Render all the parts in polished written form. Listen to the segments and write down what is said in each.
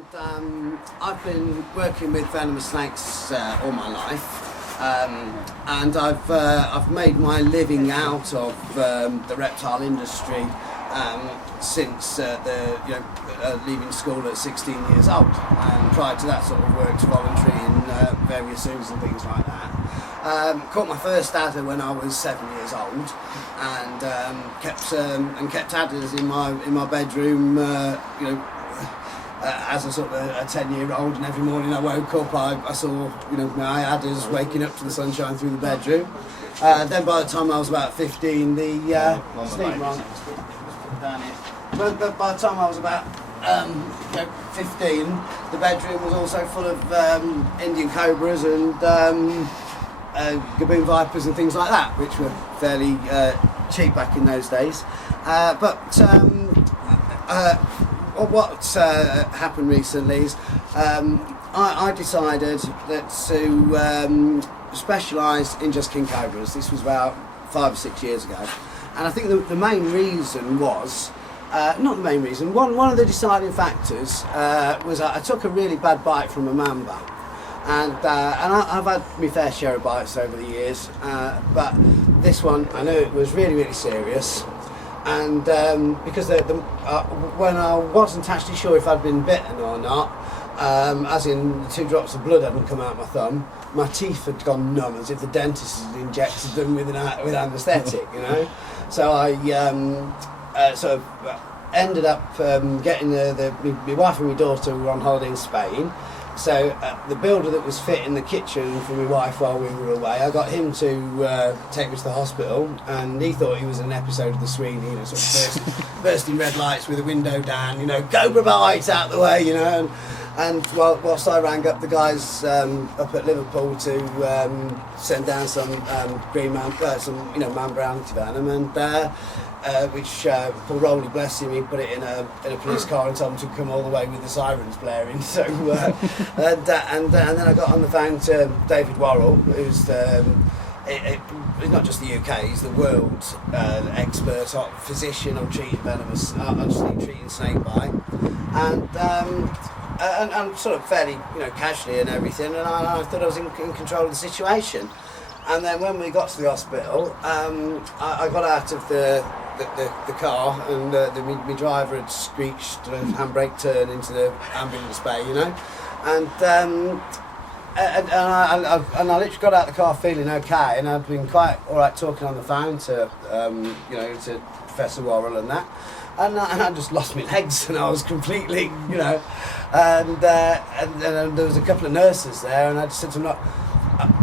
and I've been working with venomous snakes all my life, and I've made my living out of the reptile industry since leaving school at 16 years old. And prior to that, sort of worked voluntary in various zoos and things like that. Caught my first adder when I was 7 years old, and kept adders in my bedroom. As a sort of a 10-year-old, and every morning I woke up, I saw my adders waking up to the sunshine through the bedroom. Then by the time I was about 15, But by the time I was about 15, the bedroom was also full of Indian cobras and gaboon vipers and things like that, which were fairly cheap back in those days. What happened recently is I decided that to specialise in just king cobras. This was about 5 or 6 years ago, and I think the main reason was, not the main reason, one of the deciding factors was I took a really bad bite from a mamba, and I've had my fair share of bites over the years, but this one I knew it was really, really serious. And because when I wasn't actually sure if I'd been bitten or not, as in the 2 drops of blood hadn't come out my thumb, my teeth had gone numb as if the dentist had injected them with anaesthetic, So I sort of ended up getting my wife and my daughter were on holiday in Spain. So the builder that was fitting the kitchen for my wife while we were away, I got him to take me to the hospital, and he thought he was an episode of the Sweeney, sort of bursting red lights with the window down, cobra bites out the way, and whilst I rang up the guys up at Liverpool to send down some green mamba antivenom, and which Paul Rowley, bless him, he put it in a police car and told him to come all the way with the sirens blaring. So and then I got on the phone to David Worrell, who's he's not just the UK, he's the world's expert physician on treating treating snake bite, and sort of fairly casually and everything, and I thought I was in control of the situation. And then when we got to the hospital, I got out of the car, and my driver had screeched a handbrake turn into the ambulance bay, and I literally got out of the car feeling okay, and I'd been quite all right talking on the phone to to Professor Worrell and that, and I just lost my legs, and I was completely and there was a couple of nurses there, and I just said to them,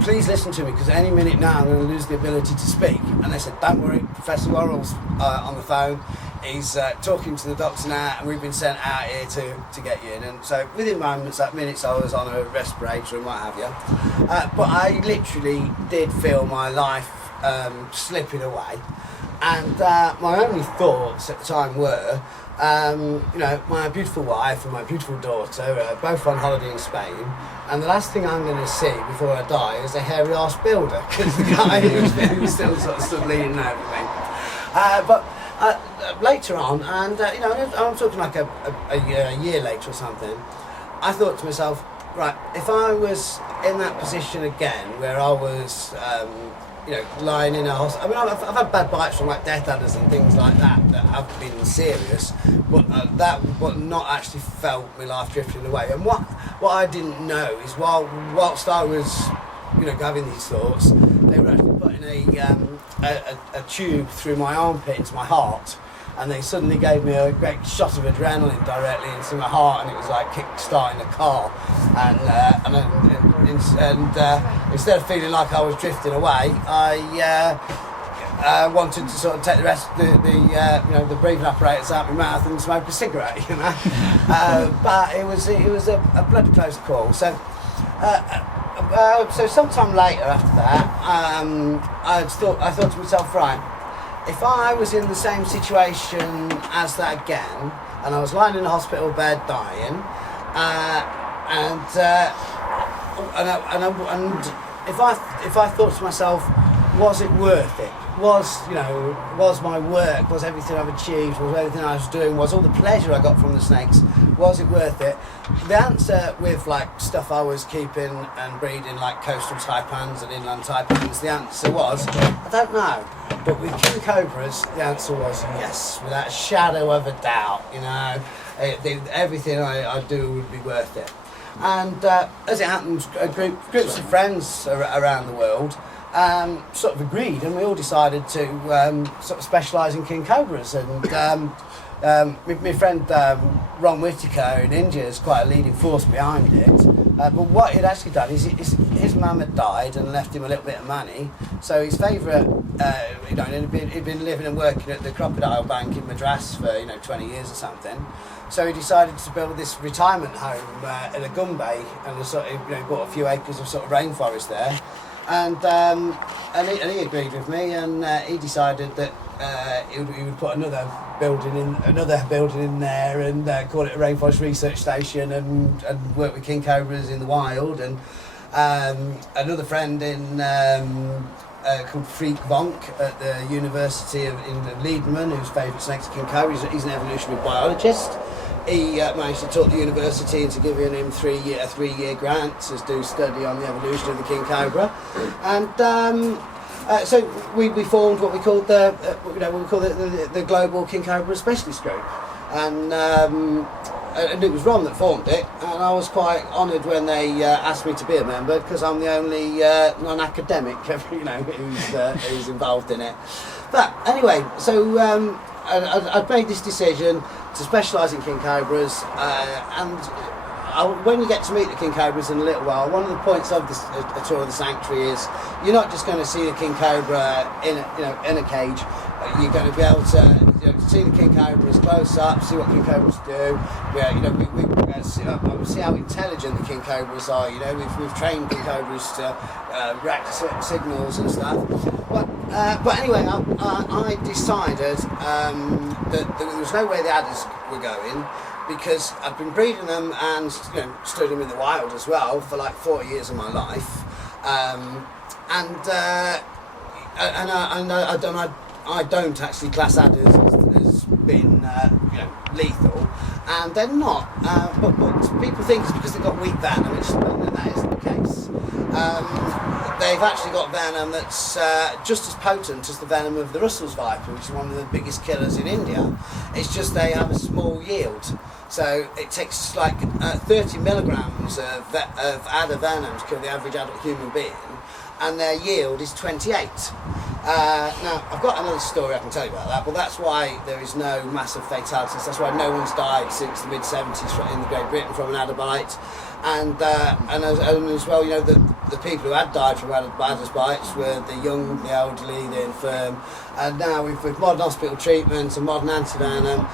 please listen to me, because any minute now I'm going to lose the ability to speak. And they said, don't worry, Professor Worrell's on the phone, he's talking to the doctor now, and we've been sent out here to get you in. And so within minutes I was on a respirator and what have you, but I literally did feel my life slipping away, and my only thoughts at the time were, my beautiful wife and my beautiful daughter both on holiday in Spain, and the last thing I'm going to see before I die is a hairy arse builder, because the guy who was still sort of stood leaning over me. But later on, and I'm talking like a year later or something, I thought to myself, right, if I was in that position again, where I was lying in a hospital. I mean, I've had bad bites from like death adders and things like that have been serious, but not actually felt my life drifting away. And what I didn't know is whilst I was having these thoughts, they were actually putting a tube through my armpit into my heart, and they suddenly gave me a great shot of adrenaline directly into my heart, and it was like kick-starting a car. And instead of feeling like I was drifting away, I wanted to sort of take the rest of the breathing apparatus out of my mouth and smoke a cigarette, but it was a bloody close call. So sometime later after that, I thought to myself, right, if I was in the same situation as that again, and I was lying in a hospital bed dying, and if I thought to myself, was it worth it? Was my work, was everything I've achieved, was everything I was doing, was all the pleasure I got from the snakes Was it worth it? The answer with like stuff I was keeping and breeding, like coastal taipans and inland taipans, the answer was, I don't know. But with king cobras, the answer was yes, without a shadow of a doubt. You know, everything I do would be worth it. And as it happens, groups of friends around the world sort of agreed, and we all decided to sort of specialise in king cobras. And my friend Ron Whitaker in India is quite a leading force behind it. But what he'd actually done is his mum had died and left him a little bit of money. So his favourite, he'd been living and working at the Crocodile Bank in Madras for 20 years or something. So he decided to build this retirement home in a Gumbay, and bought a few acres of sort of rainforest there. And he agreed with me, and he decided that he would put another building in there, and call it a rainforest research station, and work with king cobras in the wild. And another friend called Freek Vonk at the University in Leiden, whose favourite snake's king cobra. He's an evolutionary biologist. He managed to talk the university into giving him a 3-year grant to do study on the evolution of the king cobra, and so we formed what we called the Global King Cobra Specialist Group, and it was Ron that formed it, and I was quite honoured when they asked me to be a member, because I'm the only non-academic who's involved in it. But anyway, so I'd made this decision to specialise in king cobras, and when you get to meet the king cobras in a little while, one of the points of a tour of the sanctuary is you're not just going to see the king cobra in a cage. You're going to be able to see the king cobras close up, see what king cobras do. We see how intelligent the king cobras are. We've trained king cobras to react to certain signals and stuff. But anyway, I decided that there was no way the adders were going, because I've been breeding them and stood them in the wild as well for like 40 years of my life, I don't actually class adders as being lethal, and they're not. But people think it's because they've got weak venom, and that isn't the case. They've actually got venom that's just as potent as the venom of the Russell's viper, which is one of the biggest killers in India. It's just they have a small yield. So it takes like 30 milligrams of adder venom to kill the average adult human being, and their yield is 28. Now, I've got another story I can tell you about that, but that's why there is no massive fatalities. That's why no one's died since the mid-70s in Great Britain from an adder bite. And as well, the people who had died from adder's bites were the young, the elderly, the infirm. And now with modern hospital treatment and modern antivenom,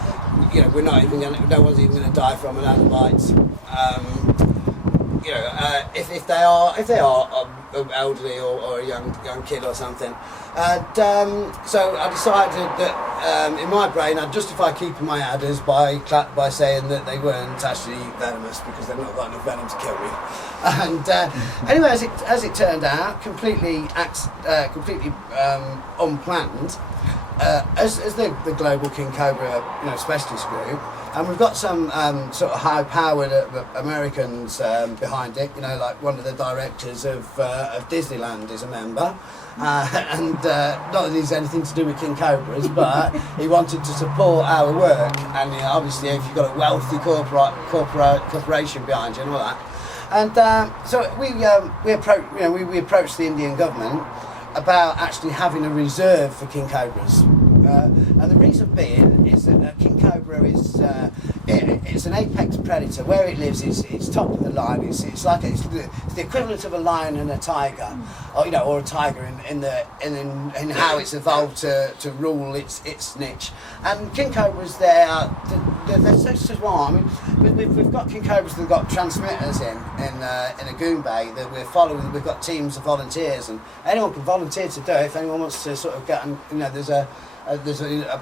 no one's even going to die from an adder bite. If they are elderly or a young kid or something. And so I decided that in my brain I'd justify keeping my adders by saying that they weren't actually venomous, because they've not got enough venom to kill me. And anyway, as it turned out, completely unplanned, as the Global King Cobra specialist group. And we've got some sort of high-powered Americans behind it. Like one of the directors of Disneyland is a member, and not that he's anything to do with king cobras, but he wanted to support our work. And obviously, if you've got a wealthy corporation behind you and all that, and so we approached the Indian government about actually having a reserve for king cobras. And the reason being is that a king cobra is it's an apex predator. Where it lives it's top of the line. It's the equivalent of a lion and a tiger, or a tiger in how it's evolved to rule its niche. And king cobras, they're so small. I mean, we've got king cobras that've got transmitters in a Goombay that we're following. We've got teams of volunteers, and anyone can volunteer to do it. If anyone wants to sort of get, there's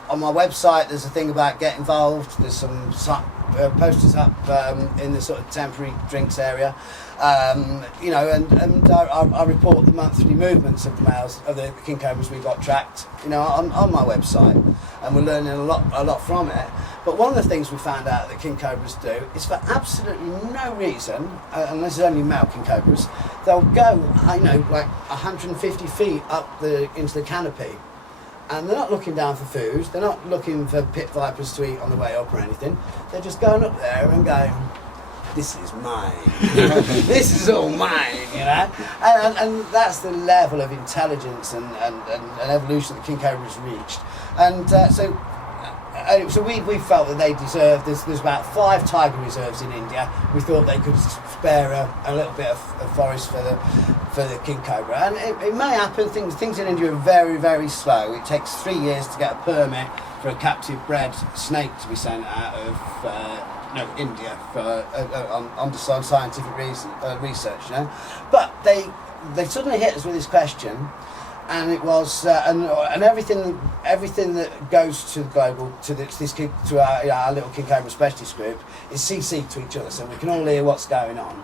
on my website there's a thing about get involved. There's some posters up in the sort of temporary drinks area. You know, and I report the monthly movements of the males of the king cobras we got tracked, you know, on my website, and we're learning a lot from it. But one of the things we found out that king cobras do is, for absolutely no reason, and this is only male king cobras, they'll go, I know, like 150 feet up into the canopy, and they're not looking down for food. They're not looking for pit vipers to eat on the way up or anything. They're just going up there and going, this is mine. This is all mine, you know. And that's the level of intelligence and evolution that king cobras reached. And so we felt that they deserved. There's about 5 tiger reserves in India. We thought they could spare a little bit of forest for the king cobra. And it may happen. Things in India are very, very slow. It takes 3 years to get a permit for a captive bred snake to be sent out of India for on scientific research, you know. But they suddenly hit us with this question. And it was, and everything that goes to the global, to our little king cobra specialist group is CC'd to each other, so we can all hear what's going on.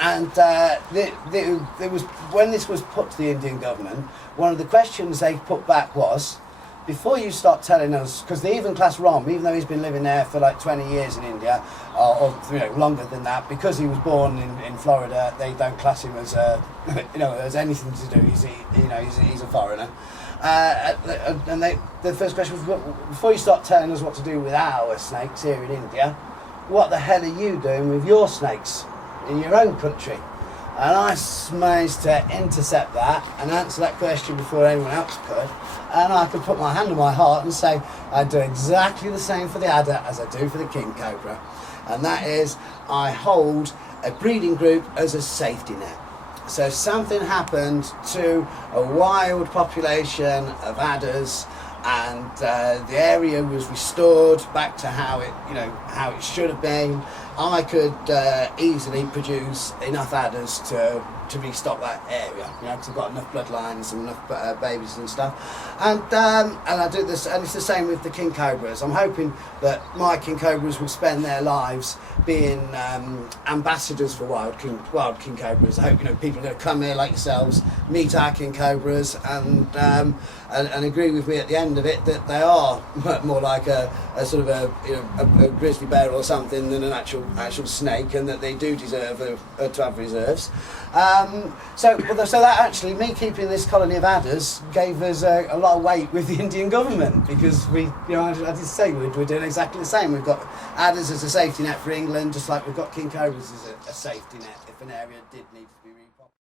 And there was, when this was put to the Indian government, one of the questions they put back was, before you start telling us, because they even class Rom, even though he's been living there for like 20 years in India, or longer than that, because he was born in Florida, they don't class him as as anything to do. He's a foreigner. And the first question was, before you start telling us what to do with our snakes here in India, what the hell are you doing with your snakes in your own country? And I managed to intercept that and answer that question before anyone else could. And I could put my hand on my heart and say, I do exactly the same for the adder as I do for the king cobra. And that is, I hold a breeding group as a safety net. So something happened to a wild population of adders, and the area was restored back to how it should have been. I could easily produce enough adders to restock that area, because I've got enough bloodlines and enough babies and stuff. And I do this, and it's the same with the king cobras. I'm hoping that my king cobras will spend their lives being ambassadors for wild king cobras. I hope people are going to come here like yourselves, meet our king cobras, and agree with me at the end of it that they are more like a sort of a grizzly bear or something than an actual snake, and that they do deserve to have reserves. So that actually, me keeping this colony of adders gave us a lot of weight with the Indian government, because I did say we're doing exactly the same. We've got adders as a safety net for England, just like we've got king cobras as a safety net if an area did need